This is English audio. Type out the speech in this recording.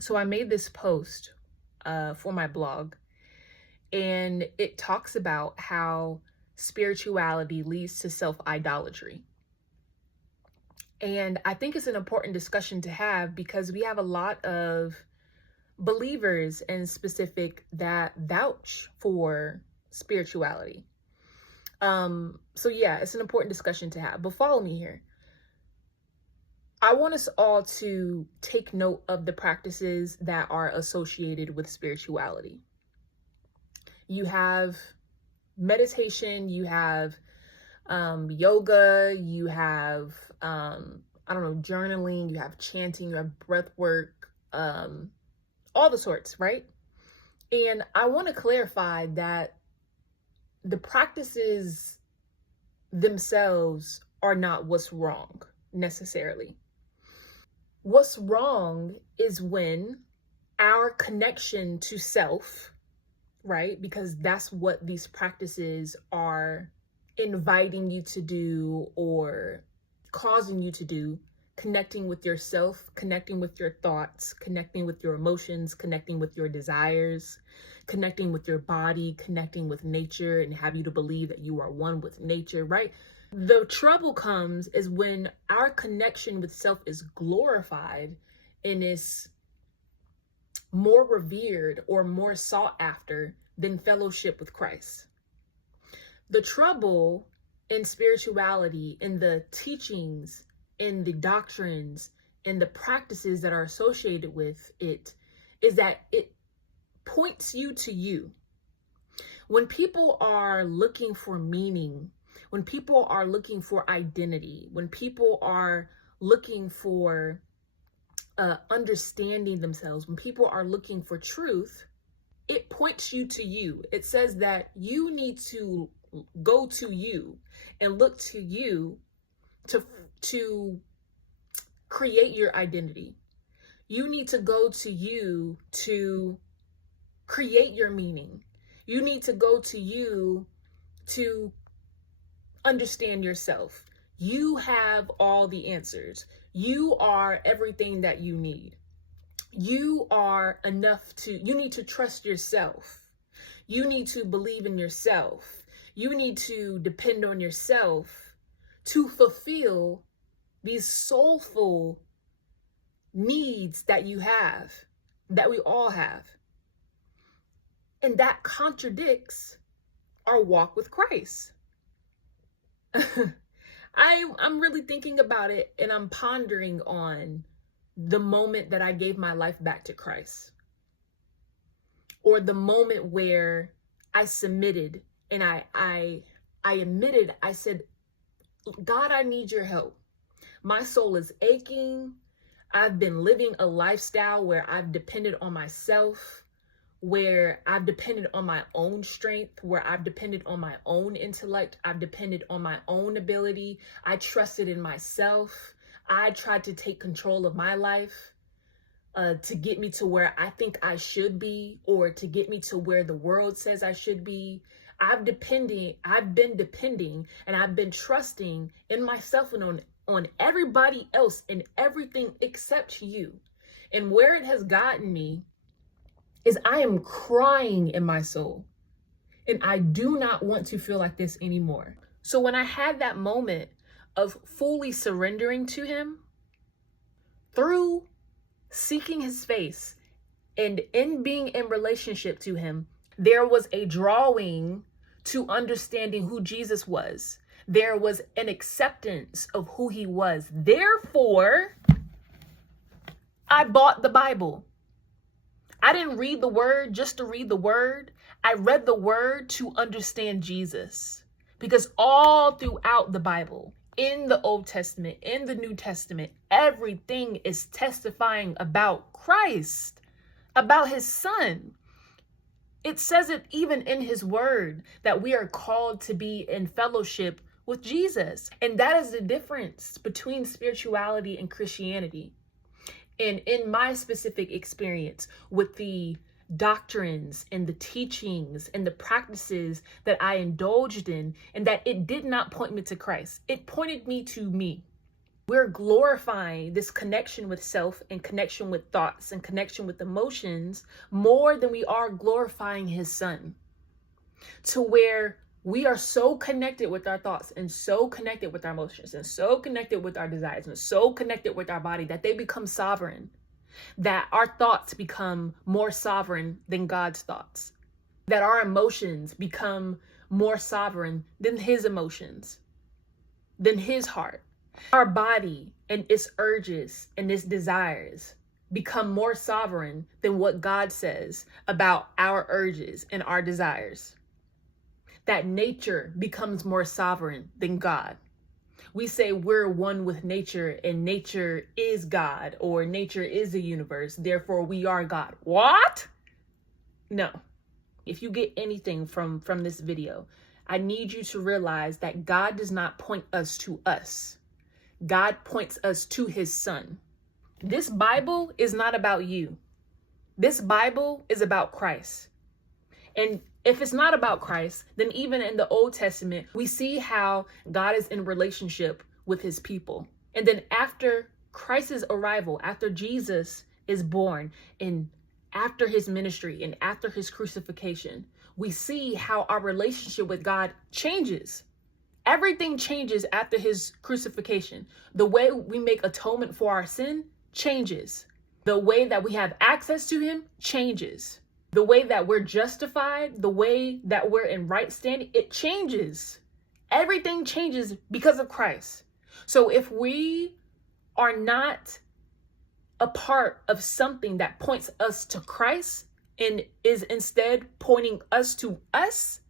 So I made this post for my blog, and it talks about how spirituality leads to self-idolatry. And I think it's an important discussion to have because we have a lot of believers in specific that vouch for spirituality. So yeah, it's an important discussion to have, but follow me here. I want us all to take note of the practices that are associated with spirituality. You have meditation, you have yoga, you have, journaling, you have chanting, you have breath work, all the sorts, right? And I want to clarify that the practices themselves are not what's wrong necessarily. What's wrong is when our connection to self, right? Because that's what these practices are inviting you to do or causing you to do, connecting with yourself, connecting with your thoughts, connecting with your emotions, connecting with your desires, connecting with your body, connecting with nature, and have you to believe that you are one with nature, right? The trouble comes is when our connection with self is glorified and is more revered or more sought after than fellowship with Christ. The trouble in spirituality, in the teachings, in the doctrines, and the practices that are associated with it, is that it points you to you. When people are looking for meaning, when people are looking for identity, when people are looking for understanding themselves, when people are looking for truth, it points you to you. It says that you need to go to you and look to you to create your identity. You need to go to you to create your meaning. You need to go to you to understand yourself. You have all the answers. You are everything that you need. You are enough you need to trust yourself. You need to believe in yourself. You need to depend on yourself to fulfill these soulful needs that you have, that we all have. And that contradicts our walk with Christ. I'm really thinking about it, and I'm pondering on the moment that I gave my life back to Christ, or the moment where I submitted and I admitted, I said, God, I need your help. My soul is aching. I've been living a lifestyle where I've depended on myself, where I've depended on my own strength, where I've depended on my own intellect. I've depended on my own ability. I trusted in myself. I tried to take control of my life to get me to where I think I should be, or to get me to where the world says I should be. I've been depending, and I've been trusting in myself and on everybody else and everything except you. And where it has gotten me is I am crying in my soul, and I do not want to feel like this anymore. So when I had that moment of fully surrendering to him through seeking his face and in being in relationship to him, there was a drawing to understanding who Jesus was. There was an acceptance of who he was. Therefore, I bought the Bible. I didn't read the word just to read the word. I read the word to understand Jesus. Because all throughout the Bible, in the Old Testament, in the New Testament, everything is testifying about Christ, about his son. It says it even in his word that we are called to be in fellowship with Jesus. And that is the difference between spirituality and Christianity. And in my specific experience with the doctrines and the teachings and the practices that I indulged in, and that it did not point me to Christ. It pointed me to me. We're glorifying this connection with self and connection with thoughts and connection with emotions more than we are glorifying his son. To where we are so connected with our thoughts and so connected with our emotions and so connected with our desires and so connected with our body that they become sovereign. That our thoughts become more sovereign than God's thoughts. That our emotions become more sovereign than his emotions, than his heart. Our body and its urges and its desires become more sovereign than what God says about our urges and our desires. That nature becomes more sovereign than God. We say we're one with nature and nature is God, or nature is the universe, therefore we are God. What? No. If you get anything from this video, I need you to realize that God does not point us to us. God points us to his son. This Bible is not about you. This Bible is about Christ. And if it's not about Christ, then even in the Old Testament, we see how God is in relationship with his people. And then after Christ's arrival, after Jesus is born, and after his ministry and after his crucifixion, we see how our relationship with God changes. Everything changes after his crucifixion. The way we make atonement for our sin changes. The way that we have access to him changes. The way that we're justified, the way that we're in right standing, it changes. Everything changes because of Christ. So if we are not a part of something that points us to Christ and is instead pointing us to us,